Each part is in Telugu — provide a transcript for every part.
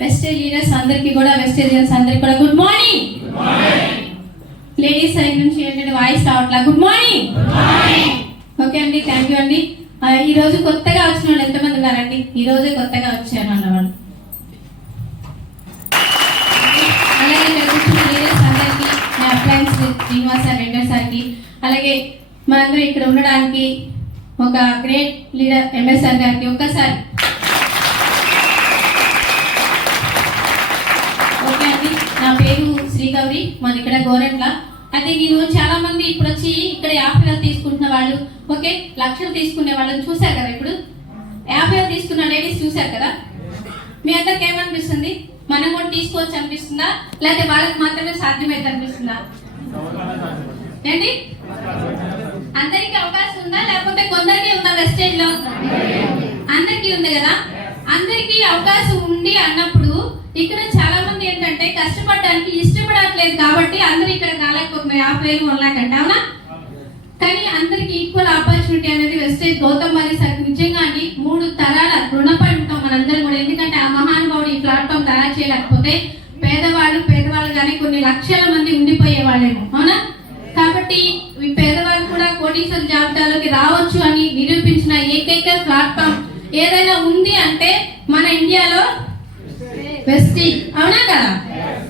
వెస్టేజ్ లీడర్స్ అందరికీ కూడా గుడ్ మార్నింగ్. లేడీస్ సైడ్ నుంచి ఏంటంటే వాయిస్ రావట్లా. Good morning. ఓకే అండి, థ్యాంక్ యూ అండి. ఈ రోజు కొత్తగా వచ్చిన వాళ్ళు ఎంతమంది ఉన్నారండి? ఈ రోజే కొత్తగా వచ్చాను అన్నవాళ్ళు. అలాగే లీడర్స్ అందరికీ, మా అప్లయన్స్ శ్రీనివాస్ సార్, వెంకట్ సార్కి, అలాగే మనందరూ ఇక్కడ ఉండడానికి ఒక గ్రేట్ లీడర్ ఎంఎస్ సార్ గారికి ఒక్కసారి. ఓకే అండి, నా పేరు శ్రీగౌరి, మాది ఇక్కడ గోరెట్ల. అయితే నేను చాలా మంది ఇప్పుడు వచ్చి ఇక్కడ 50,000 తీసుకుంటున్న వాళ్ళు, ఓకే, లక్షలు తీసుకునే వాళ్ళని చూశారు కదా. ఇప్పుడు 50,000 తీసుకున్న లేడీస్ చూశారు కదా. మీ అందరికి ఏమనిపిస్తుంది? మనం కూడా తీసుకోవచ్చు అనిపిస్తుందా, లేకపోతే వాళ్ళకి మాత్రమే సాధ్యమైతే అనిపిస్తుందా? ఏంటి, అందరికి అవకాశం ఉందా లేకపోతే కొందరికి ఉందా? వెస్టేజ్ లో అందరికీ ఉంది కదా. అందరికీ అవకాశం ఉంది అన్నప్పుడు ఇక్కడ చాలా మంది ఏంటంటే కష్టపడడానికి ఇష్టపడట్లేదు కాబట్టి అందరూ ఇక్కడ రాలేకపోతున్నారు. 50,000 1,00,000 అవునా? కానీ అందరికి ఈక్వల్ ఆపర్చునిటీ అనేది వెస్టేజ్ గౌతమ్ వారి సార్ నిజంగా అండి 3 తరాల రుణపడి ఉంటాం మనందరం కూడా. ఎందుకంటే ఆ మహానుభావుడు ఈ ప్లాట్ఫామ్ తయారు చేయలేకపోతే పేదవాళ్ళు కానీ కొన్ని లక్షల మంది ఉండిపోయే వాళ్ళేమో, అవునా? కాబట్టి ఈ పేదవాళ్ళు కూడా కోటీశ్వర జాబితాలోకి రావచ్చు అని నిరూపించిన ఏకైక ప్లాట్ఫామ్ ఏదైనా ఉంది అంటే మన ఇండియాలో వెస్టేజ్, అవునా కదా?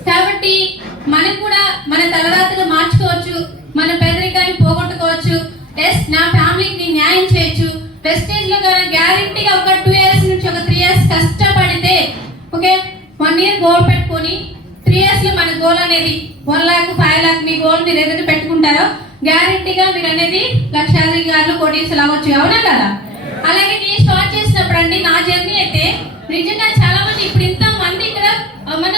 కాబట్టి మనకు కూడా మన తలరాతలు మార్చుకోవచ్చు, మన పేదరికాన్ని పోగొట్టుకోవచ్చు. ఎస్, నా ఫ్యామిలీకి నేను న్యాయం చేయొచ్చు. వెస్టేజ్ లో గ్యారెంటీగా ఒక 2 years నుంచి ఒక 3 years కష్టపడితే, ఓకే, 1 year గోల్ పెట్టుకొని 3 years లో మన గోల్ అనేది 1 lakh 5 lakh మీ గోల్ మీరు ఏదైతే పెట్టుకుంటారో గ్యారెంటీగా మీరు అనేది లక్షాధికారులు కోటీశ్వరులు అవ్వచ్చు, అవునా కదా? అలాగే నేను స్టార్ట్ చేసినప్పుడు అండి నా జర్నీ అయితే నిజంగా చాలా మంది ఇప్పుడు ఇంత మంది ఇక్కడ మన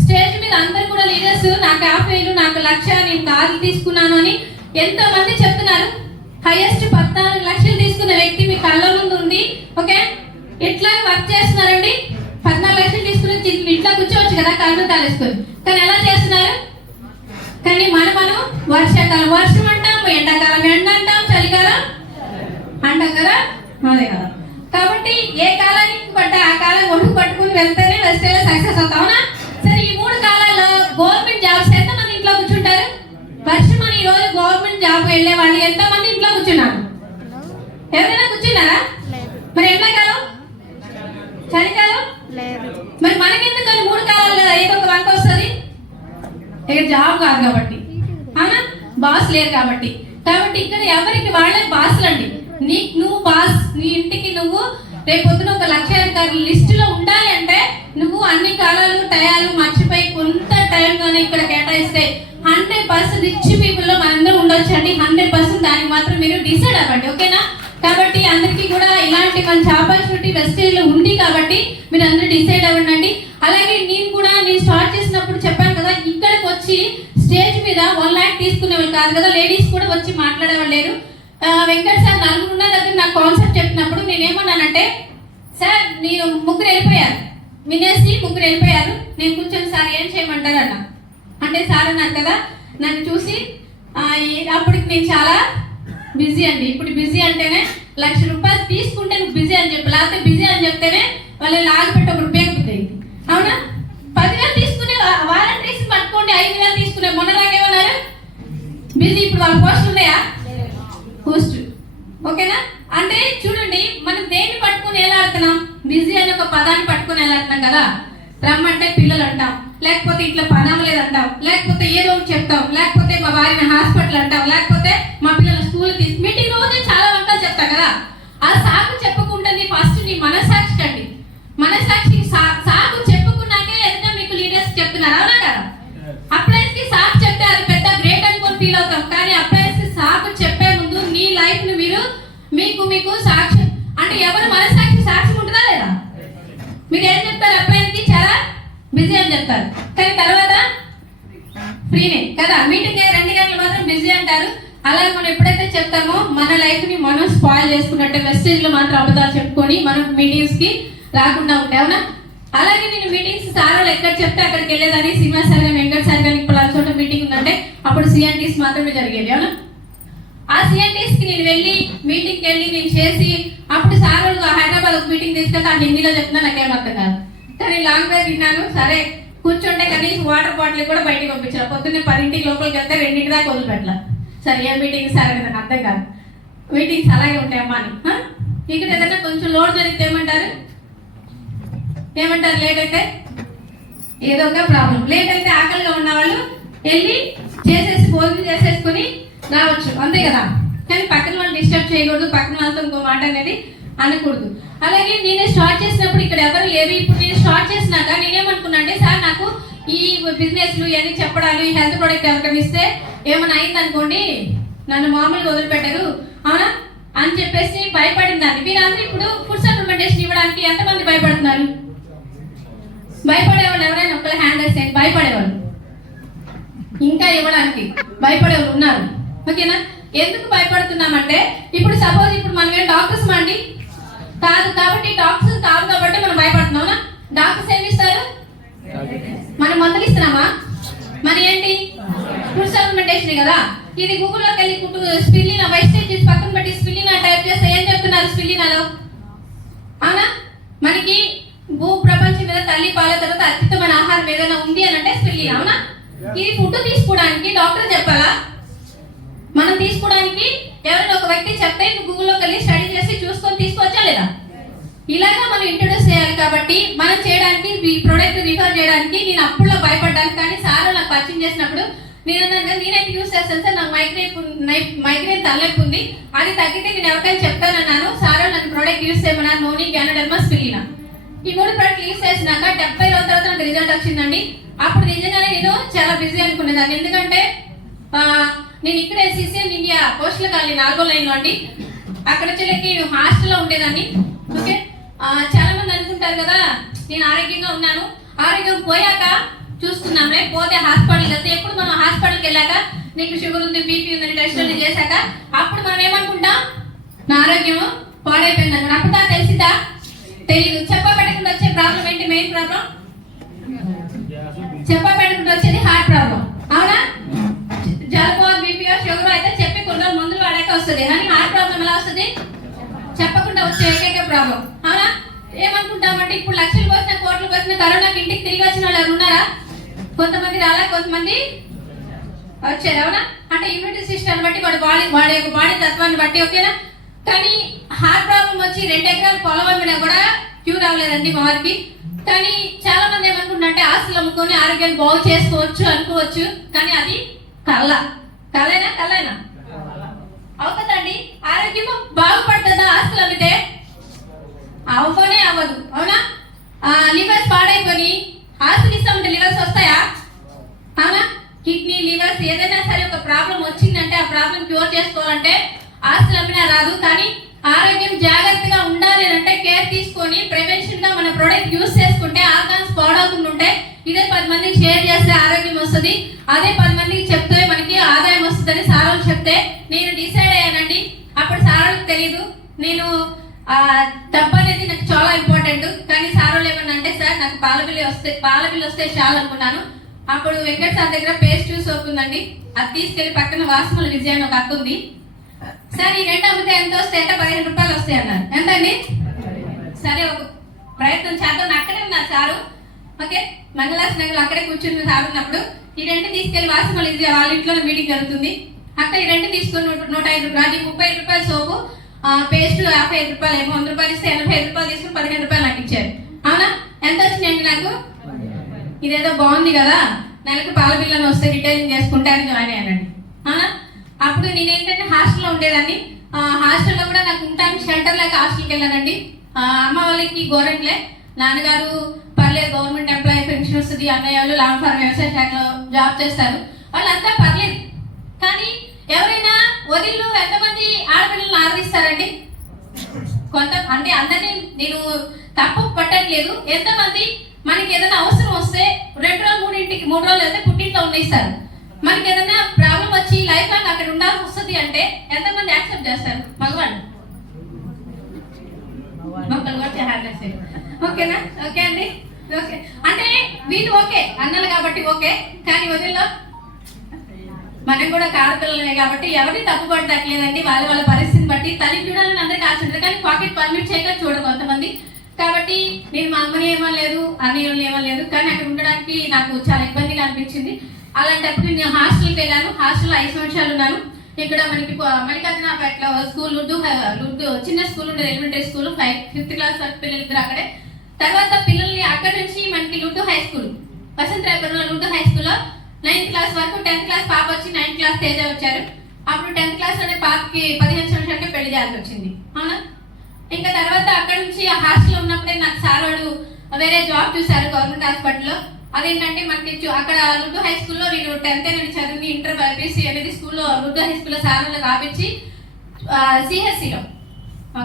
స్టేజ్ మీద అందరు కూడా లీడర్స్ నాకు 50,000 నాకు 1,00,000 నేను కార్లు తీసుకున్నాను అని ఎంతో మంది చెప్తున్నారు. హైయెస్ట్ 14 లక్షలు తీసుకున్న వ్యక్తి మీ కళ్ళ ముందు ఉంది. ఓకే, ఇట్లా వర్క్ చేస్తున్నారండి. 14 లక్షలు తీసుకుని ఇట్లా కూర్చోవచ్చు కదా కళ్ళు తాలేసుకొని, కానీ ఎలా చేస్తున్నారు? కానీ మనం వర్షాకాలం వర్షం అంటాం, ఎండాకాలం ఎండ అంటాం, చలికాలం అంటాం కదా, అదే కదా. కాబట్టి ఏ కాలానికి పడ్డా ఆ కాలం ఒడుగు పట్టుకుని వెళ్తేనే వెస్టేజ్ సక్సెస్ అవుతాం, అవునా? సరే, ఈ 3 కాలాల్లో గవర్నమెంట్ జాబ్స్ ఎంతమంది ఇంట్లో కూర్చుంటారు? వర్షం అని ఈ రోజు గవర్నమెంట్ జాబ్ వెళ్ళే వాళ్ళు ఎంతమంది ఇంట్లో కూర్చున్నారు? ఎవరైనా కూర్చున్నారా? మరి ఎండాకాలం, చలికాలం, మరి మనకెందుకు 3 కాలాల్లో ఏదో ఒక వంక వస్తుంది? ఇక్కడ జాబ్ కాదు కాబట్టి, అవునా? బాస్ లేరు కాబట్టి. ఇక్కడ ఎవరికి వాళ్ళే బాస్లు అండి. నువ్వు బాస్, నీ ఇంటికి నువ్వు రేపొద్దున ఒక లక్షాధికారుల లిస్టులో ఉండాలి అంటే నువ్వు అన్ని కాలాలు టయాలు మర్చిపోయి కొంత టైం కానీ ఇక్కడ కేటాయిస్తే 100% రిచ్ పీపుల్ లో మనందరం ఉండొచ్చు అండి. 100% దానికి మాత్రం మీరు డిసైడ్ అవ్వండి, ఓకేనా? కాబట్టి అందరికీ కూడా ఇలాంటి మంచి ఆపర్చునిటీ వెస్టేజ్ లో ఉంది కాబట్టి మీరు అందరూ డిసైడ్ అవ్వండి. అలాగే నేను స్టార్ట్ చేసినప్పుడు చెప్పాను కదా, ఇక్కడికి వచ్చి స్టేజ్ మీద 1 lakh తీసుకునేవాళ్ళు కాదు కదా, లేడీస్ కూడా వచ్చి మాట్లాడేవాళ్ళు లేరు. వెంకట్ సార్ 4 ఉన్న దగ్గర నాకు కాన్సెప్ట్ చెప్పినప్పుడు నేనేమన్నానంటే, సార్ నేను 3 వెళ్ళిపోయారు, వినేసి 3 వెళ్ళిపోయారు, నేను కూర్చొని సార్ ఏం చేయమంటారు అన్న అంటే సార్ అన్నారు కదా, నన్ను చూసి అప్పటికి నేను చాలా బిజీ అండి. ఇప్పుడు బిజీ అంటేనే ₹1,00,000 తీసుకుంటే నువ్వు బిజీ అని చెప్పి, లేకపోతే బిజీ అని చెప్తేనే వాళ్ళు లాగపెట్టి ఒకటి ఉపయోగపడుతుంది, అవునా? 10,000 తీసుకునే వాలంటీర్స్ పట్టుకోండి, 5,000 తీసుకునే మొన్నలాగేమన్నారు బిజీ. ఇప్పుడు వాళ్ళ పోస్టులు ఉన్నాయా? పోస్ట్, ఓకేనా? అంటే చూడండి, మనం దేన్ని పట్టుకుని ఎలా ఆడుతున్నాం? బిజీ అని ఒక పదాన్ని పట్టుకుని ఎలా ఆడుతున్నాం కదా. రమ్మంటే పిల్లలు అంటాం, లేకపోతే ఇట్లా పనం లేదంటాం, లేకపోతే ఏదో ఒకటి చెప్తాం, లేకపోతే మా వారిని హాస్పిటల్ అంటాం, లేకపోతే మా పిల్లలు స్కూల్ మీటింగ్ రోజు చాలా వంటలు చెప్తాం కదా. ఆ సాకు చెప్పకుండా ఫస్ట్ నీ మనసాక్షి అండి. మనసాక్షి సాకు చెప్పుకున్నాకే ఏదైనా మీకు లీడర్స్ చెప్తున్నారు, అవునా కదా? అప్లయన్స్ కి సాకు చెప్తే అది పెద్ద గ్రేట్ అనుకొని ఫీల్ అవుతాం, కానీ అప్లయన్స్ కి సాకు చెప్పే ముందు నీ లైఫ్ ను మీకు సాక్షి అంటే ఎవరు మనసాక్షి సాక్షి ఉంటుందా లేదా? మీరు ఏం చెప్తారు? అప్లయన్స్ కి చాలా బిజీ అని చెప్తారు, కానీ తర్వాత ఫ్రీనే కదా. మీటింగ్ 2 గంటలు మాత్రం బిజీ అంటారు. అలాగే మనం ఎప్పుడైతే చెప్తామో మన లైఫ్ ని మనం స్పాయిల్ చేసుకున్నట్టే వెస్టేజ్ లో మాత్రం అబద్ధాలు చెప్పుకొని మనం మీటింగ్స్ కి రాకుండా ఉంటాయి, అవునా? అలాగే నేను మీటింగ్స్ సార్ ఎక్కడ చెప్తే అక్కడికి వెళ్ళేదాన్ని. శ్రీనివాస్ సార్ గారు, వెంకట్ సార్ గారు ఇప్పుడు చోట మీటింగ్ ఉందంటే అప్పుడు సిఎన్టీస్ మాత్రమే జరిగేది, అవునా? ఆ సిఎన్టీస్కి నేను వెళ్ళి మీటింగ్కి వెళ్ళి నేను చేసి అప్పుడు సార్ వాళ్ళు హైదరాబాద్ ఒక మీటింగ్ తీసుకెళ్తే ఆ హిందీలో చెప్తున్నా నాకేం అర్థం కాదు. కానీ లాంగ్ డ్రైవ్ తిన్నాను, సరే కూర్చుంటే కనీసం వాటర్ బాటిల్ కూడా బయటకు పంపించారు. పొద్దున్నే 10 లోపలికి వెళ్తే 2 దాకా వదిలిపెట్టాల. సరే ఏ మీటింగ్ సార్ అని నాకు అర్థం కాదు. మీటింగ్స్ అలాగే ఉంటాయమ్మా అని. ఇక్కడ ఏదైనా కొంచెం లోడ్ జరిగితే ఏమంటారు లేట్ అయితే ఏదో ఒక ప్రాబ్లం. లేట్ అయితే ఆకలిగా ఉన్న వాళ్ళు వెళ్ళి చేసేసి భోజనం చేసేసుకుని రావచ్చు, అంతే కదా. కానీ పక్కన వాళ్ళు డిస్టర్బ్ చేయకూడదు, పక్కన వాళ్ళతో ఇంకో మాట అనేది అనకూడదు. అలాగే నేను స్టార్ట్ చేసినప్పుడు ఇక్కడ ఎవరు లేరు. ఇప్పుడు నేను స్టార్ట్ చేసినాక నేనేమనుకున్నా అంటే సార్ నాకు ఈ బిజినెస్లు ఇవన్నీ చెప్పడాలు ఈ హెల్త్ ప్రోడక్ట్ ఎవరికైనా ఇస్తే ఏమైనా అయిందనుకోండి నన్ను మామూలుగా వదిలిపెట్టారు అవునా అని చెప్పేసి భయపడిన దాన్ని. మీరందరూ ఇప్పుడు ఫుడ్ సప్లిమెంటేషన్ ఇవ్వడానికి ఎంతమంది భయపడుతున్నారు? భయపడేవాళ్ళు ఎవరైనా ఒకళ్ళ హ్యాండ్ వేసేయండి. భయపడేవాళ్ళు ఇంకా ఇవ్వడానికి భయపడేవాళ్ళు ఉన్నారు, ఓకేనా? ఎందుకు భయపడుతున్నామంటే ఇప్పుడు సపోజ్ ఇప్పుడు మనం ఏం డాక్టర్స్ అండి కాదు, కాబట్టి డాక్టర్స్ కాదు కాబట్టి మనం భయపడుతున్నాం. డాక్టర్స్ ఏమి ఇస్తారు? మనం మందులు ఇస్తున్నామా? మరి ఏంటి? ఫుడ్ సప్లిమెంటేషన్ కదా. ఇది గూగుల్లోకి వెళ్ళి స్పిల్లినా వైస్టేజ్ పక్కన పెట్టి స్పిల్లినా టైప్ చేస్తే ఏం చెప్తున్నారు స్పిల్లినాలో? అవునా? మనకి భూ ప్రపంచం మీద తల్లి పాల తర్వాత అత్యుత్తమైన ఆహారం ఏదైనా ఉంది అని అంటే స్పిల్లినా. అవునా? ఇది ఫుడ్ తీసుకోవడానికి డాక్టర్ చెప్పాలా? మనం తీసుకోవడానికి ఎవరైనా ఒక వ్యక్తి చెప్తే గూగుల్లోకి వెళ్ళి స్టడీ చేసి చూసుకొని తీసుకోవచ్చా లేదా? ఇలాగా మనం ఇంట్రొడ్యూస్ చేయాలి. కాబట్టి మనం చేయడానికి ఈ ప్రోడక్ట్ రిఫర్ చేయడానికి నేను అప్పుడులో భయపడ్డాను. కానీ సార్ నాకు పరిచయం చేసినప్పుడు నేనైతే యూస్ చేస్తాను సార్, నాకు మైగ్రేన్ తలనొప్పి ఉంది, అది తగ్గితే నేను ఎవరికైనా చెప్తానన్నాను. సార్ నన్ను ప్రోడక్ట్ యూస్ చేయమన్నారు, నోని గ్యానోడర్మా స్పిల్లినా. ఈ 3 ప్రోడక్ట్ యూస్ చేసినాక 70 రోజుల తర్వాత నాకు రిజల్ట్ వచ్చిందండి. అప్పుడు నిజంగానే నేను చాలా బిజీ అనుకునేదాన్ని. ఎందుకంటే నేను ఇక్కడే సిసిఎన్ ఇండియా పోస్టల్ కాలనీ 4వ లైన్లో అండి. అక్కడ వచ్చేకి హాస్టల్లో ఉండేదాన్ని. ఓకే, చాలా మంది అనుకుంటారు కదా నేను ఆరోగ్యంగా ఉన్నాను, ఆరోగ్యం పోయాక చూస్తున్నాంలే, పోతే హాస్పిటల్కి వెళ్తే ఎప్పుడు మనం హాస్పిటల్కి వెళ్ళాక నీకు షుగర్ ఉంది బీపీ ఉందని టెస్టులు చేశాక అప్పుడు మనం ఏమనుకుంటాం నా ఆరోగ్యం పాడైపోయింది అనుకుంటా. అప్పుడు దాకా తెలిసిందా? తెలియదు. చెప్పబెట్టకుండా వచ్చే ప్రాబ్లం ఏంటి? మెయిన్ ప్రాబ్లం చెప్పబెట్టకుండా వచ్చేది హార్ట్ ప్రాబ్లం. అవునా? జలుబు బీపీ షుగర్ అయితే చెప్పి కొన్ని మందులు వాడాక వస్తుంది. కానీ హార్ట్ ప్రాబ్లం ఎలా వస్తుంది? చెప్పకుండా వచ్చే ఏకైక ప్రాబ్లం. అవునా? ఏమనుకుంటామంటే ఇప్పుడు లక్షలు పోసిన కోట్లు పోసిన కరోనాకి ఇంటికి తిరిగి వచ్చిన వాళ్ళు ఎవరు ఉన్నారా? కొంతమంది రాలా, కొంతమంది వచ్చారు. అవునా? అంటే ఇమ్యూనిటీ సిస్టమ్ బట్టి వాడే బాడీ తత్వాన్ని బట్టి, ఓకేనా? కానీ హార్ట్ ప్రాబ్లం వచ్చి 2 ఎకరాలు పొలం అమ్మినా కూడా క్యూర్ అవ్వలేదండి మా వారికి. కానీ చాలా మంది ఏమనుకుంటారంటే ఆస్తులు అమ్ముకొని ఆరోగ్యాన్ని బాగు చేసుకోవచ్చు అనుకోవచ్చు. కానీ అది కళ్ళైనా అవుతుందండి? ఆరోగ్యం బాగుపడుతుందా ఆస్తులు అమ్మితే? అవ్వనే అవ్వదు. అవునా? లివర్స్ పాడైపోయి ఆస్తులు ఇస్తామంటే లివర్స్ వస్తాయా? అవునా? కిడ్నీ లివర్స్ ఏదైనా సరే ఒక ప్రాబ్లం వచ్చిందంటే ఆ ప్రాబ్లం క్యూర్ చేసుకోవాలంటే ఆస్తులు అమ్మినా రాదు. కానీ ఆరోగ్యం జాగ్రత్తగా ఉండాలి అంటే కేర్ తీసుకొని ప్రివెన్షన్ గా మన ప్రోడక్ట్ యూస్ చేసుకుంటే ఆర్గాన్స్ పాడవకుండా ఉంటే ఇదే 10 మందికి షేర్ చేస్తే ఆరోగ్యం వస్తుంది. అదే 10 మందికి చెప్తే మనకి ఆదాయం వస్తుందని సార్ చెప్తే నేను డిసైడ్ అయ్యానండి. అప్పుడు సార్ తెలియదు నేను డబ్బు అనేది నాకు చాలా ఇంపార్టెంట్. కానీ సార్ ఏమన్నా అంటే సార్ నాకు పాల బిల్లు వస్తే చాలు అనుకున్నాను. అప్పుడు వెంకట సార్ దగ్గర పేస్ట్ సోప్ ఉందండి, అది తీసుకెళ్లి పక్కన వాసుమల విజయ అని ఒక అక్క ఉంది. సార్ ఈ 2 అమ్మితే ఎంత వస్తాయి అంటే 15 రూపాయలు వస్తాయి అన్నారు. ఎంతండి? సరే ఒక ప్రయత్నం చేద్దాం. అక్కడే ఉన్నారు సారు. ఓకే, మంగళాస్ నగర్ అక్కడే కూర్చుని సార్ ఉన్నప్పుడు ఈ 2 తీసుకెళ్లి వాసుమల విజయ వాళ్ళ ఇంట్లో మీటింగ్ జరుగుతుంది. అక్క ఈ 2 తీసుకొని 105 రూపాయలు 30 రూపాయలు సోపు, పేస్ట్ 55 రూపాయలు, 100 రూపాయలు ఇస్తే 85 రూపాయలు తీసుకుని 15 రూపాయలు నాకు ఇచ్చారు. అవునా? ఎంత వచ్చినాయండి నాకు? ఇదేదో బాగుంది కదా, నెలకు పాల బిల్లు వస్తే రిటైలింగ్ చేసుకుంటే అని జాయిన్ అయ్యానండి. అవునా? అప్పుడు నేనేంటంటే హాస్టల్లో ఉండేదాన్ని. హాస్టల్లో కూడా నాకు ఉండడానికి షెల్టర్ లేక హాస్టల్కి వెళ్ళానండి. అమ్మ వాళ్ళకి గవర్నమెంట్లే, నాన్నగారు పర్లేదు గవర్నమెంట్ ఎంప్లాయీ పెన్షన్ వస్తుంది, అన్నయ్య వాళ్ళు లాంగ్ ఫార్మ్ వ్యవసాయ శాఖలో జాబ్ చేస్తారు, వాళ్ళంతా పర్లేదు. కానీ ఎవరైనా వదిళ్ళు ఎంతమంది ఆడపిల్లలను ఆదరిస్తారండి? అంటే అందరినీ నేను తప్పు పట్టట్లేదు. ఎంతమంది మనకి ఏదైనా అవసరం వస్తే 2 రోజులు 3 రోజులు వెళ్తే పుట్టింట్లో ఉండేస్తారు. మనకి ఏదైనా ప్రాబ్లం వచ్చి లైఫ్ లాంగ్ అక్కడ ఉండాల్సి వస్తుంది అంటే ఎంతమంది యాక్సెప్ట్ చేస్తారు? మగవాళ్ళు ఓకేనా? ఓకే అండి, ఓకే. అంటే వీళ్ళు ఓకే అన్నలు కాబట్టి ఓకే, కానీ వదిల్లో మనం కూడా ఆడపిల్లలే కాబట్టి ఎవరిని తప్పు పడట్లేదండి. వాళ్ళ వాళ్ళ పరిస్థితిని బట్టి తల్లి చూడాలని అందరికీ ఆశ ఉంటుంది, కానీ పాకెట్ పర్మిట్ చేయక చూడరు కొంతమంది. కాబట్టి నేను మా అమ్మని ఏమనలేదు, అన్నయ్యని ఏమనలేదు, కానీ అక్కడ ఉండడానికి నాకు చాలా ఇబ్బందిగా అనిపించింది. అలాంటప్పుడు నేను హాస్టల్కి వెళ్ళాను. హాస్టల్లో 5 సంవత్సరాలు ఉన్నాను. ఇక్కడ మనకి మణికర్జునపేటలో స్కూల్ ఉర్దూ చిన్న స్కూల్ ఉండేది, ఎలిమెంటరీ స్కూల్, 5th క్లాస్ వరకు పిల్లలు ఇద్దరు అక్కడే. తర్వాత పిల్లల్ని అక్కడ నుంచి మనకి లుడ్డు హై స్కూల్, వసంతరాయపురంలో లుడ్డు హై స్కూల్లో 9th క్లాస్ వరకు, 10th క్లాస్ పాప వచ్చి 9th క్లాస్ తేజ వచ్చారు. అప్పుడు 10th క్లాస్ అనే పాపకి 15 సంవత్సరాలకే పెళ్లి చేయాల్సి వచ్చింది, అవునా. ఇంకా తర్వాత అక్కడ నుంచి ఆ హాస్టల్లో ఉన్నప్పుడే నాకు సార్ వాడు వేరే జాబ్ చూశారు గవర్నమెంట్ హాస్పిటల్లో. అదేంటంటే మనకి అక్కడ లుడ్డు హై స్కూల్లో నేను 10th నుండి చదివి ఇంటర్ బైపీసీ అనేది స్కూల్లో లుడ్డు హై స్కూల్లో సార్ వాళ్ళు రాపించి సిహెచ్సిలో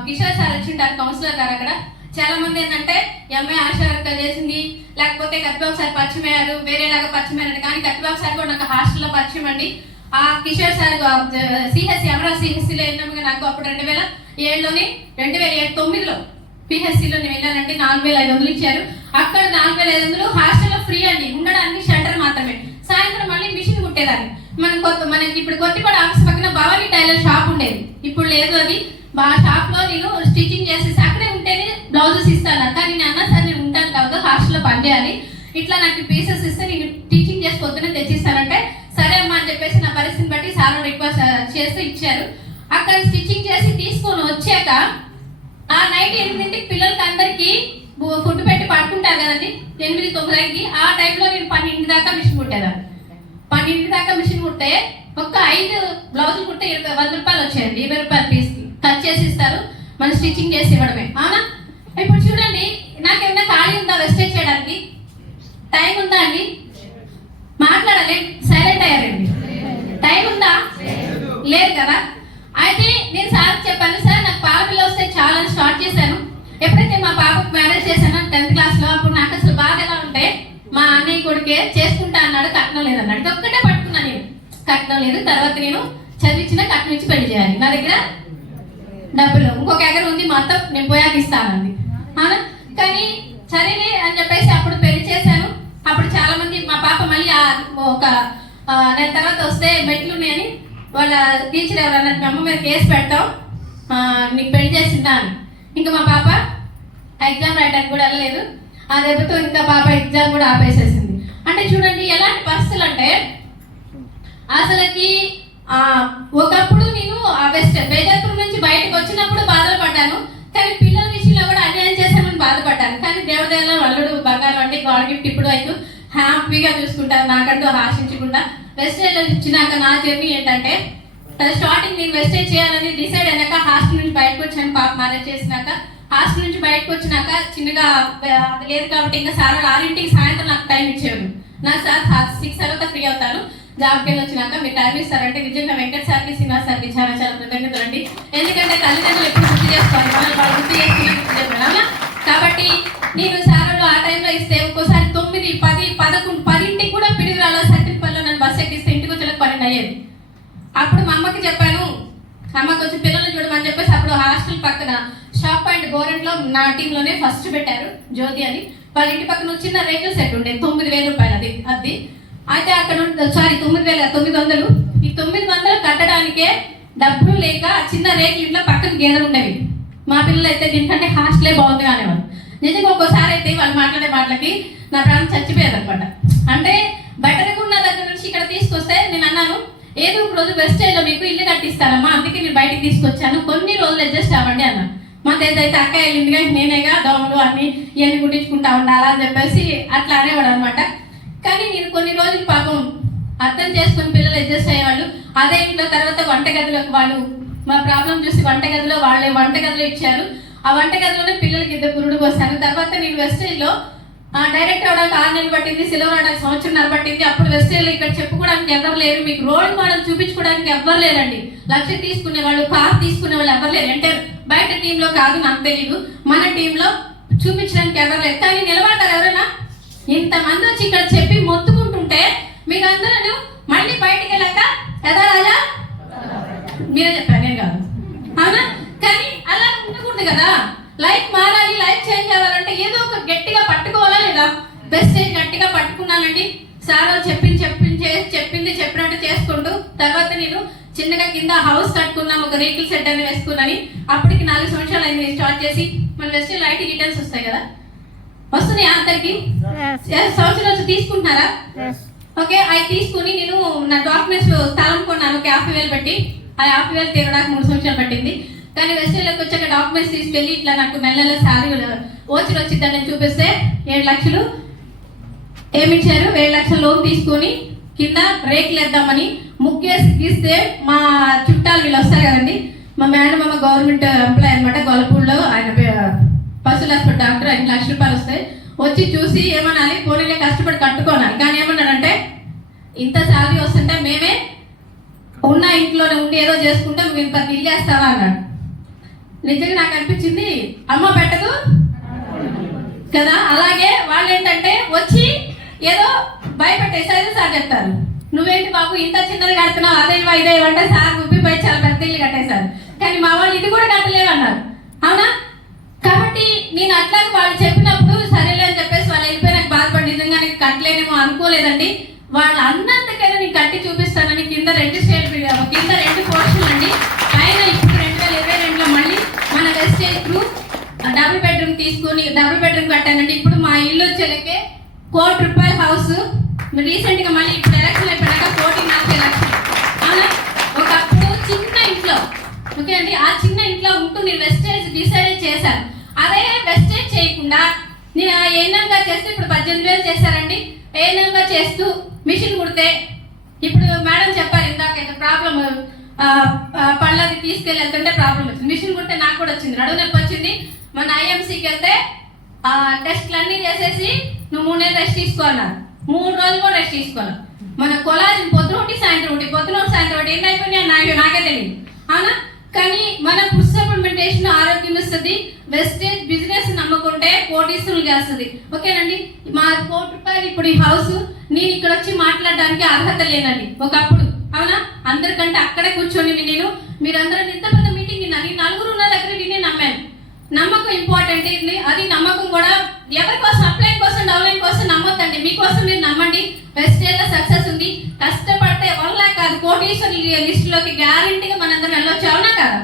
కిషోర్ సార్ వచ్చింటారు కౌన్సిలర్ గారు. అక్కడ చాలా మంది ఏంటంటే ఎంఐ ఆశా వర్కర్ చేసింది, లేకపోతే కత్తిబాబు సార్ పరిచయం అయ్యారు, వేరేలాగా పరిచయం అయ్యారు. కానీ కత్తిబాబు సార్ కూడా నాకు హాస్టల్లో పరిచయం అండి. ఆ కిషోర్ సార్ సిహెచ్సి అమరావతి సిహెచ్సిలో వెళ్ళినాముగా నాకు అప్పుడు 2007లోనే 2009లో పిహెచ్సిలో నేను వెళ్ళానండి. 4500 ఇచ్చారు. అక్కడ 4500 హాస్టల్లో ఫ్రీ అండి, ఉండడానికి షెల్టర్ మాత్రమే. సాయంత్రం మళ్ళీ మిషన్ కుట్టేదాన్ని. మనకి ఇప్పుడు కొత్తపేట ఆఫీస్ పక్కన భవానీ టైలర్ షాప్ ఉండేది, ఇప్పుడు లేదు అది. ఆ షాప్ లో నేను స్టిచ్చింగ్ చేసేసి అక్కడే ఉంటేనే బ్లౌజెస్ ఇస్తాను. కానీ నేను అన్నా సార్ నేను ఉంటాను కాబట్టి హాస్టల్లో పనిచేయాలి, ఇట్లా నాకు పీసెస్ ఇస్తే నేను టీచింగ్ చేసి పొద్దునే తెచ్చిస్తానంటే సరే అమ్మా అని చెప్పేసి నా పరిస్థితిని బట్టి సార్ రిక్వెస్ట్ చేస్తే ఇచ్చారు. అక్కడ స్టిచ్చింగ్ చేసి తీసుకొని వచ్చాక ఆ నైట్ 8ంటికి పిల్లలకి అందరికి ఫుడ్ పెట్టి పడుకుంటారు కదండి, 8-9కి. ఆ టైంలో నేను 12 దాకా మిషన్ కుట్టేదాన్ని. 12 దాకా మిషన్ కుట్టే ఒక్క 5 బ్లౌజులు కుట్టే 100 రూపాయలు వచ్చాయండి. 20 రూపాయల పీస్కి కట్ చేసి ఇస్తారు, మనం స్టిచ్చింగ్ చేసి ఇవ్వడమే, అవునా. ఇప్పుడు చూడండి, నాకేమైనా ఖాళీ ఉందా వెస్టేజ్ చేయడానికి? టైం ఉందా అండి? మాట్లాడాలి, సైలెంట్ అయ్యారండి. టైం ఉందా? లేదు కదా. అయితే నేను సార్ చెప్పాను, సార్ నాకు పాల పిల్ల వస్తే చాలా స్టార్ట్ చేశాను. ఎప్పుడైతే మా పాపకు మ్యారేజ్ చేశానో 10th క్లాస్లో, అప్పుడు నాకు అసలు బాధ ఎలా ఉంటే మా అన్నయ్య కొడుకే చేసుకుంటా అన్నాడు, కట్నం లేదన్నాడు. ఇది ఒక్కటే పట్టుకున్నా నేను, కట్నం లేదు. తర్వాత నేను చదివించిన కట్నం ఇచ్చి పెళ్లి చేయాలి, నా దగ్గర డబ్బులు ఇంకొక ఎకరం ఉంది మొత్తం, నేను పోయాక ఇస్తానంది, అవునా. కానీ సరేనే అని చెప్పేసి అప్పుడు పెళ్లి చేశాను. అప్పుడు చాలా మంది మా పాప మళ్ళీ ఒక నెల తర్వాత వస్తే మెట్లు ఉన్నాయని వాళ్ళ టీచర్ ఎవరన్నా మీ అమ్మ మీద కేసు పెట్టాం, నీకు పెళ్లి చేసిందా అని. ఇంకా మా పాప ఎగ్జామ్ రాయడానికి కూడా వెళ్ళలేదు. ఆ దెబ్బతో ఇంకా పాప ఎగ్జామ్ కూడా ఆపేసేసింది. అంటే చూడండి ఎలాంటి పరిస్థితులు అంటే, అసలుకి ఒకప్పుడు నేను బేజాపూర్ నుంచి బయటకు వచ్చినప్పుడు బాధలు పడ్డాను, కానీ పిల్లల విషయంలో కూడా అన్యాయం చేశామని బాధపడ్డాను. కానీ దేవదేవుల అల్లుడు బంగారం అంటే గాడ్ గిఫ్ట్ ఇప్పుడు అయితే హ్యాపీగా చూసుకుంటాను, నాకంటూ ఆశించకుండా. వెస్టేజ్ ఇచ్చినాక నా జర్నీ ఏంటంటే, స్టార్టింగ్ నేను వెస్టేజ్ చేయాలని డిసైడ్ అయినాక హాస్టల్ నుంచి బయటకు వచ్చాను. పాప మ్యారేజ్ చేసినాక హాస్టల్ నుంచి బయటకు వచ్చినాక చిన్నగా అది లేదు కాబట్టి ఇంకా సార్ 6ంటికి సాయంత్రం నాకు టైం ఇచ్చేవారు. నాకు సార్ 6 తర్వాత ఫ్రీ అవుతాను, జాబ్కి వెళ్ళి వచ్చినాక మీరు టైం ఇస్తారంటే నిజంగా వెంకట సార్కి శ్రీనివాస్ సార్కి చాలా చాలా కృతజ్ఞతలు అండి. ఎందుకంటే తల్లిదండ్రులు ఎప్పుడు గుర్తు చేసుకోవాలి, వాళ్ళు గుర్తు చేసుకున్నా. కాబట్టి నేను సార్లు ఆ టైంలో ఇస్తే ఒక్కోసారి 9, 10, 11, 10ంటికి కూడా పిడుగురాల సర్టిఫికెట్లో నన్ను బస్ ఎక్కిస్తే ఇంటికి వచ్చేలకు 12 అయ్యేది. అప్పుడు మా అమ్మకి చెప్పాను, అమ్మకి వచ్చి పిల్లల్ని చూడమని చెప్పేసి అప్పుడు హాస్టల్ పక్కన షాప్ పాయింట్ గోరెంట్లో నా టీంలోనే ఫస్ట్ పెట్టారు జ్యోతి అని. వాళ్ళ ఇంటి పక్కన చిన్న రేకుల సెట్ ఉండేది, 9000 రూపాయలు అది. అయితే అక్కడ 9,900 ఈ 900 కట్టడానికే డబ్బులు లేక చిన్న రేకుల ఇంట్లో పక్కన గేదెలు ఉండేవి. మా పిల్లలు అయితే దీనికంటే హాస్టలే బాగుంది అనేవాళ్ళు. నిజంగా ఒక్కోసారి అయితే వాళ్ళు మాట్లాడే మాటలకి నా ప్రాణం చచ్చిపోయేది అనమాట. అంటే బెటర్గా ఉన్న దగ్గర నుంచి ఇక్కడ తీసుకొస్తే నేను అన్నాను, ఏదో ఒక రోజు వెస్టేజ్లో మీకు ఇల్లు కట్టిస్తానమ్మా, అందుకే నేను బయటకు తీసుకొచ్చాను, కొన్ని రోజులు అడ్జస్ట్ అవ్వండి అన్నాను. మా ఏదైతే అక్క వెళ్ళిందిగా నేనేగా దోమలు అన్ని ఇవన్నీ కుట్టించుకుంటా ఉండాలా అని చెప్పేసి అట్లా అనేవాడు అనమాట. కానీ నేను కొన్ని రోజులు పాపం అర్థం చేసుకుని పిల్లలు అడ్జస్ట్ అయ్యేవాళ్ళు. అదే ఇంట్లో తర్వాత వంటగదిలోకి వాళ్ళు మా ప్రాబ్లం చూసి వంటగదిలో వాళ్ళే వంటగదిలో ఇచ్చారు. ఆ వంటగదిలోనే పిల్లలకి 2 పురుడు పోసాను. తర్వాత నేను వెస్టేజ్లో డైరెక్ట్ అవడానికి 6 నెలలు పట్టింది, సిల్వర్ అవడానికి 1 సంవత్సరం పట్టింది. అప్పుడు వెస్టేజ్లో ఇక్కడ చెప్పుకోవడానికి ఎవరు లేరు, మీకు రోల్ మోడల్ చూపించుకోవడానికి ఎవరు లేరండి. లక్ష తీసుకునే వాళ్ళు, కార్ తీసుకునే వాళ్ళు ఎవరు లేరు. అంటే బయట టీంలో కాదు, నాకు తెలియదు, మన టీంలో చూపించడానికి ఎవరు లేరు. కానీ నిలబడతారు ఎవరైనా? ఇంతమంది వచ్చి ఇక్కడ చెప్పి మొత్తుకుంటుంటే మీరందరూ మళ్ళీ బయటికి వెళ్ళాక ఎదారాజా మీరే చెప్పారు, నేను కాదు, అవునా. కానీ అలా ఉండకూడదు కదా. లైఫ్ మారాలి, లైఫ్ చేంజ్ అవ్వాలంటే ఏదో ఒక గట్టిగా పట్టుకోవాలా లేదా? వెస్టేజ్ గట్టిగా పట్టుకున్నానండి. సార్ వాళ్ళు చెప్పింది చెప్పినట్టు చేసుకుంటూ తర్వాత నేను చిన్నగా కింద హౌస్ కట్టుకున్నాం, ఒక రేకుల సెట్ అని వేసుకున్నాను. అప్పటికి 4 సంవత్సరాలు అయింది స్టార్ట్ చేసి. మన వెస్టర్న్ ఐటీ రిటర్న్స్ వస్తాయి కదా, వస్తున్నాయా అందరికి? సంవత్సరం వచ్చి తీసుకుంటున్నారా? ఓకే, అవి తీసుకుని నేను నా డాక్యుమెంట్స్ స్థలం కొన్నాను 50,000 పెట్టి. ఆ 50,000 తీరడానికి 3 సంవత్సరాలు పట్టింది. కానీ వెస్టర్న్లోకి వచ్చాక డాక్యుమెంట్స్ తీసుకెళ్ళి ఇట్లా నాకు నెల శాలరీ ఓచర్ వచ్చిందని చూపిస్తే 7 లక్షలు ఏమిచ్చారు. 7 లక్షల లోన్ తీసుకొని కింద రేకులు వేద్దామని ముగ్గేసి గీస్తే మా చుట్టాలు వీళ్ళు వస్తారు కదండి, మా మేడం అమ్మ గవర్నమెంట్ ఎంప్లాయ్ అనమాట, గొల్లపూడిలో. ఆయన పశువుల హాస్పిటల్ డాక్టర్. 5 లక్షల రూపాయలు వస్తాయి. వచ్చి చూసి ఏమనాలి, పోనీలే కష్టపడి కట్టుకోనాలి. కానీ ఏమన్నాడంటే, ఇంత శాలరీ వస్తుంటే మేమే ఉన్న ఇంట్లోనే ఉండి ఏదో చేసుకుంటే మేము ఇంత ఇల్లు వేస్తావా అన్నాడు. నిజంగా నాకు అనిపించింది, అమ్మ పెట్టదు కదా. అలాగే వాళ్ళు ఏంటంటే వచ్చి ఏదో భయపెట్టేసారి సార్ చెప్తారు, నువ్వేంటి బాబు ఇంత చిన్నది కడుతున్నావు, ఇదే అంటే సార్ ఉబ్బిపోయి చాలా పెద్ద ఇల్లు కట్టేశారు. కానీ మా వాళ్ళు ఇది కూడా కట్టలేవన్నారు. అవునా? కాబట్టి నేను అట్లా వాళ్ళు చెప్పినప్పుడు సరేలే అని చెప్పేసి వాళ్ళు వెళ్ళిపోయి నాకు బాధపడి నిజంగా నీకు కట్టలేనేమో అనుకోలేదండి. వాళ్ళు అన్నందుకైనా నేను కట్టి చూపిస్తానని కింద 2 పోర్షన్లు అండి. ఆయన ఇప్పుడు 2022లో మళ్ళీ మన వెస్టేజ్ గ్రూప్ డబుల్ బెడ్రూమ్ తీసుకుని డబుల్ బెడ్రూమ్ కట్టానండి. ఇప్పుడు మా ఇల్లు వచ్చేలకే ₹1 కోటి హౌస్. రీసెంట్ గా మళ్ళీ ఇప్పుడు ఎలక్షన్ అయిపోయాక 1,40,00,000. అవునా? ఒకప్పుడు చిన్న ఇంట్లో, ఓకే అండి, ఆ చిన్న ఇంట్లో ఉంటూ నేను వెస్టేజ్ డిసైడ్ చేశాను. అదే వెస్టేజ్ చేయకుండా నేను ఏఎన్ఎంగా చేస్తే ఇప్పుడు 18,000 చేశారండి. ఏఎన్ఎంగా చేస్తూ మిషన్ కుడితే ఇప్పుడు మేడం చెప్పారు ఇందాక ప్రాబ్లం, పళ్ళది తీసుకెళ్ళి వెళ్తుంటే ప్రాబ్లం వచ్చింది. మిషన్ కుడితే నాకు కూడా వచ్చింది, నడువు నొప్పి వచ్చింది. మన ఐఎంసీకి వెళ్తే టెస్ట్లు అన్నీ చేసేసి నువ్వు 3 నెలలు రెస్ట్ తీసుకోవాలన్నారు. 3 రోజులు కూడా రెస్ట్ తీసుకోవాలి. మన కొలాజిన్ పొద్దున ఒకటి సాయంత్రం ఒకటి, పొద్దున ఒకటి సాయంత్రం ఒకటి, ఎన్ని అయిపోయినాయి నాకే తెలియదు. అవునా? కానీ మన ఫుడ్ సప్లిమెంటేషన్ ఆరోగ్యం ఇస్తుంది. వెస్టేజ్ బిజినెస్ నమ్ముకుంటే కోటీశ్వరులు చేస్తుంది. ఓకేనండి, మా ₹1 కోటి ఇప్పుడు ఈ హౌస్ నేను ఇక్కడ వచ్చి మాట్లాడడానికి అర్హత లేనండి ఒకప్పుడు. అవునా? అందరికంటే అక్కడే కూర్చొని నేను మీరందరూ ఇంత పెద్ద మీటింగ్ విన్నాను. 4 ఉన్న దగ్గర నేనే నమ్మాను. నమ్మకం ఇంపార్టెంట్. అది నమ్మకం కూడా ఎవరి కోసం, అప్లైన్ కోసం డౌన్లైన్ కోసం నమ్మొద్దండి, మీకోసం మీరు నమ్మండి. వెస్టేజ్ లో సక్సెస్ ఉంది. కష్టపడితే 1 lakh కాదు, కోటీశ్వరుల లిస్టులోకి గ్యారంటీగా మనందరం వెళ్ళొచ్చు. అవునా కదా?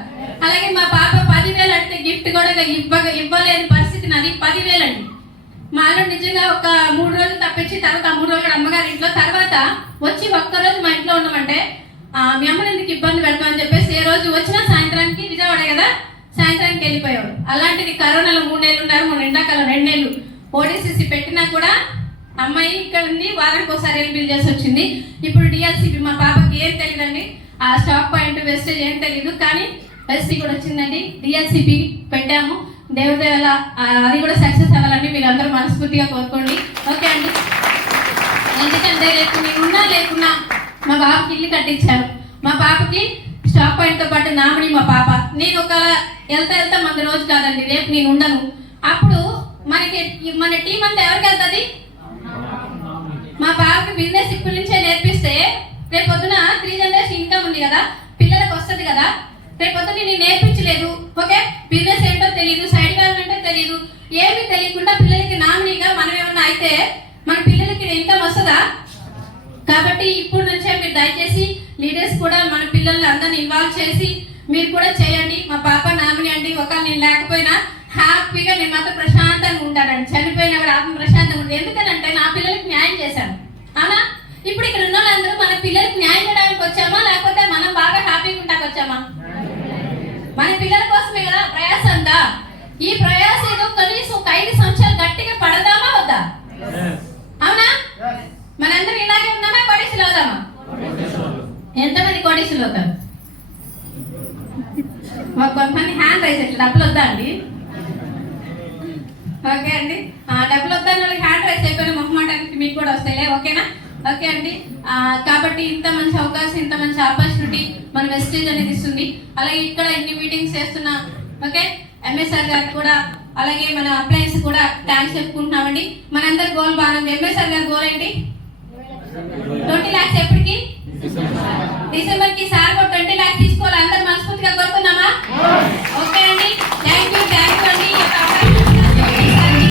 అలాగే మా పాప 10,000 అంటే గిఫ్ట్ కూడా ఇవ్వలేని పరిస్థితి నాది. 10,000 అండి. మా అల్లుడు నిజంగా ఒక 3 రోజులు తప్పించి తర్వాత 3 రోజులు అమ్మగారి ఇంట్లో, తర్వాత వచ్చి ఒక్కరోజు మా ఇంట్లో ఉన్నామంటే మీ అమ్మని ఎందుకు ఇబ్బంది పెడతామని చెప్పేసి ఏ రోజు వచ్చినా సాయంత్రానికి, విజయవాడ కదా, సాయంత్రానికి వెళ్ళిపోయాడు. అలాంటిది కరోనాలో 3 నెలలు ఉన్నారు, మన ఎండాకాలం 2 నెలలు ఓడిసిసి పెట్టినా కూడా అమ్మాయి ఇక్కడ ఉంది, వారానికి ఒకసారి బిల్ చేసి వచ్చింది. ఇప్పుడు డిఎల్సిపి మా పాపకి ఏం తెలియదండి, ఆ స్టాక్ పాయింట్ వెస్టేజ్ ఏం తెలియదు, కానీ ఎస్సీ కూడా వచ్చిందండి. డిఎల్సిపి పెట్టాము. దేవుదేవల అది కూడా సక్సెస్ అవ్వాలని మీరు అందరూ మనస్ఫూర్తిగా కోరుకోండి. ఓకే అండి. ఎందుకంటే రేపు నేను ఉన్నా లేకున్నా మా బాబుకి ఇల్లు కట్టించాను. మా పాపకి స్టాక్ పాయింట్తో పాటు నామిని మా పాప. నేను ఒక వెళ్తా మన రోజు కాదండి, రేపు నేను ఉండను. అప్పుడు మన టీం అంతా ఎవరికి వెళ్తుంది? మా పాపకి బిజినెస్ ఇప్పటి నుంచే నేర్పిస్తే రేపు పొద్దున 3 జనరేషన్ ఇన్కమ్ ఉంది కదా, పిల్లలకు వస్తుంది కదా. రేపు పొద్దున నేను నేర్పించలేదు, ఓకే, బిజినెస్ ఏంటో తెలియదు, సైడ్ వ్యాల్యూ ఏంటో తెలియదు, ఏమీ తెలియకుండా పిల్లలకి నామినీగా మనం ఏమన్నా అయితే మన పిల్లలకి ఇన్కమ్ వస్తుందా? కాబట్టి ఇప్పుడు నుంచే మీరు దయచేసి లీడర్స్ కూడా మన పిల్లల్ని అందరినీ ఇన్వాల్వ్ చేసి మీరు కూడా చేయండి. మా పాప నామిని అండి, ఒకవేళ నేను లేకపోయినా హ్యాపీగా నేను మాత్రం ప్రశాంతంగా ఉంటానండి. చనిపోయినా కూడా ఆత్మ ప్రశాంతంగా ఉంటుంది. ఎందుకనంటే నా పిల్లలకి న్యాయం చేశాను. అవునా? ఇప్పుడు ఇక్కడ ఉన్న వాళ్ళందరూ మన పిల్లలకి న్యాయం చేయడానికి వచ్చామా, లేకపోతే మనం బాగా హ్యాపీగా ఉంటాకి వచ్చామా? మన పిల్లల కోసమే కదా ప్రయాస అంతా. ఈ ప్రయాస ఏదో కనీసం ఒక 5 సంవత్సరాలు గట్టిగా పడదామా వద్దా? అవునా? మనందరం ఇలాగే ఉన్నామా, కోటీసులు అవుదామా? ఎంతమంది కోటీసులు అవుతారు? కొంతమంది హ్యాండ్ రైజ్ అట్లా డబ్బులు వద్దా అండి? ఓకే అండి, డబ్బులు వద్దని వాళ్ళకి హ్యాండ్ రైజ్ అయిపోయిన మొహమాటానికి మీకు కూడా వస్తాయిలే. ఓకేనా? ఓకే అండి. కాబట్టి ఇంత మంచి అవకాశం, ఇంత మంచి ఆపర్చునిటీ మన వెస్టేజ్ అనేది ఇస్తుంది. అలాగే ఇక్కడ ఇన్ని మీటింగ్స్ చేస్తున్నా ఓకే ఎంఎస్ఆర్ గారికి కూడా, అలాగే మన అప్లయన్స్ కూడా థ్యాంక్స్ చెప్పుకుంటున్నామండి. మనందరి గోల్ బాగుంది. ఎంఎస్ఆర్ గారి గోల్ ఏంటి? 20 lakhs ఎప్పటికి? డిసెంబర్కి. సార్